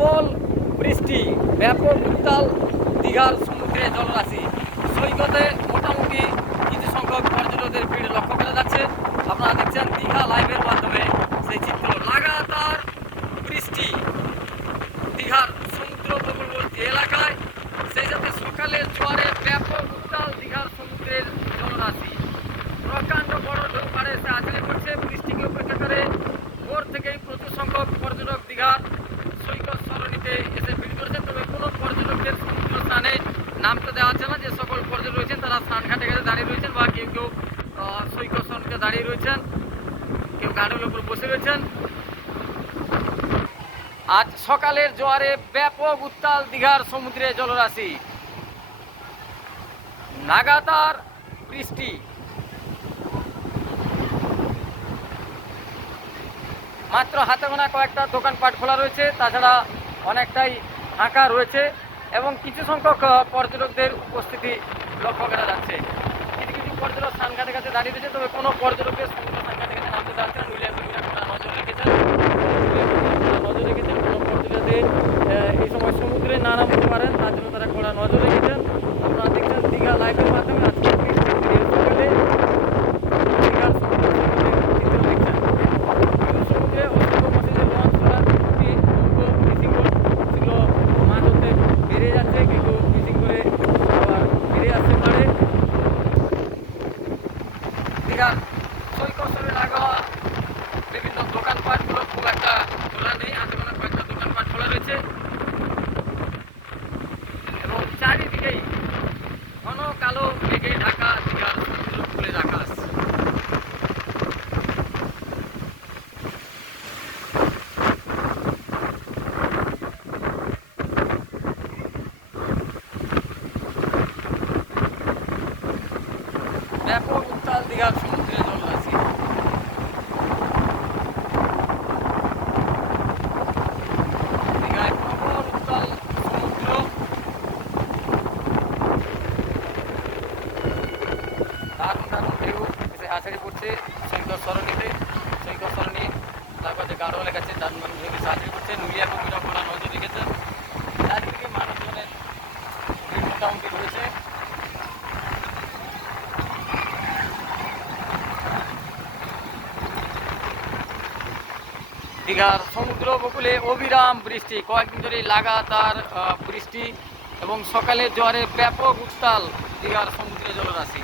প্রবল বৃষ্টি, ব্যাপক উত্তাল দীঘার সমুদ্রে জলরাশি। সৈকতে মোটামুটি কিছু সংখ্যক পর্যটকদের ভিড় লক্ষ্য করা যাচ্ছে। আপনারা দেখছেন দীঘা লাইভের মাধ্যমে সেই চিত্র। লাগাতার বৃষ্টি দীঘার সমুদ্র উপকূলবর্তী এলাকায়। সেই সাথে সকালের জোয়ারে ব্যাপক উত্তাল দীঘার সমুদ্রের জলরাশি। প্রকাণ্ড বড় ঢেউ পাড়ে এসে পড়ছে বৃষ্টিকে উপেক্ষা করে। ভোর থেকেই প্রচুর সংখ্যক পর্যটক দীঘার সৈকত সরণিতে এসে ভিড় করেছেন তবে কোনো পর্যটকদের সমুদ্র স্নানে নামতে দেওয়া হচ্ছে না, যে সকল পর্যটক রয়েছেন তারা স্নান ঘাটে গেছে দাঁড়িয়ে রয়েছেন বা কেউ কেউ সৈকত দাঁড়িয়ে রয়েছেন, কেউ গাড়ির উপর বসে রয়েছেন। আজ সকালের জোয়ারে ব্যাপক উত্তাল দীঘার সমুদ্রে জলরাশি। লাগাতার বৃষ্টি। মাত্র হাতে গোনা কয়েকটা দোকানপাট খোলা রয়েছে, তাছাড়া অনেকটাই ফাঁকা রয়েছে। এবং কিছু সংখ্যক পর্যটকদের উপস্থিতি লক্ষ্য করা যাচ্ছে। কিছু কিছু পর্যটক সাংঘাতের কাছে দাঁড়িয়ে রয়েছে, তবে কোনো পর্যটকের সমুদ্র সাংঘাতের কাছে নামতে যাচ্ছে না। নজর রেখেছেন নজর রেখেছেন কোনো পর্যটকদের এই সময় সমুদ্রে না নামতে পারেন, তার জন্য তারা কড়া নজর রেখেছেন আপনারা দেখছেন দীঘা লাইভের মাধ্যমে আজকে বৃষ্টির দিনের সকালে দীঘার সমুদ্র সৈকতের চিত্র দেখছেন কিন্তু সমুদ্রে অসংখ্য মসজিদের লঞ্চ চলার একটি নৌকো ফিশিং বোট সেগুলো মাছ ধরতে বেড়ে যাচ্ছে কিন্তু ফিশিং করে আবার ফিরে আসতে পারে দীঘার সৈকতে লাগা বিভিন্ন দোকানপাটগুলো খুব একটা খোলা নেই হাতে গোনা কয়েকটা দোকানপাট খোলা রয়েছে এবং চারিদিকেই ঘন কালো মেঘে ঢাকা দীঘার খুলে আকাশ ব্যাপক উত্তাল দীঘার সমুদ্রে জলরাশি দীঘায় প্রবল উত্তাল সমুদ্র দারুণ দারুণ ঢেউ আছড়ে পড়ছে সৈকত সরণিতে সৈকত সরণি, তারপর যে গাঢ় দারুণ ঢেউ এসে আছড়ে পড়ছে নুলিয়া কবিরা করা নজর রেখেছেন চারিদিকে মানুষজনের মোটামুটি রয়েছে। দীঘার সমুদ্র উপকূলে অবিরাম বৃষ্টি। কয়েকদিন ধরে লাগাতার বৃষ্টি এবং সকালে জোয়ারে ব্যাপক উত্তাল দীঘার সমুদ্রে জলরাশি।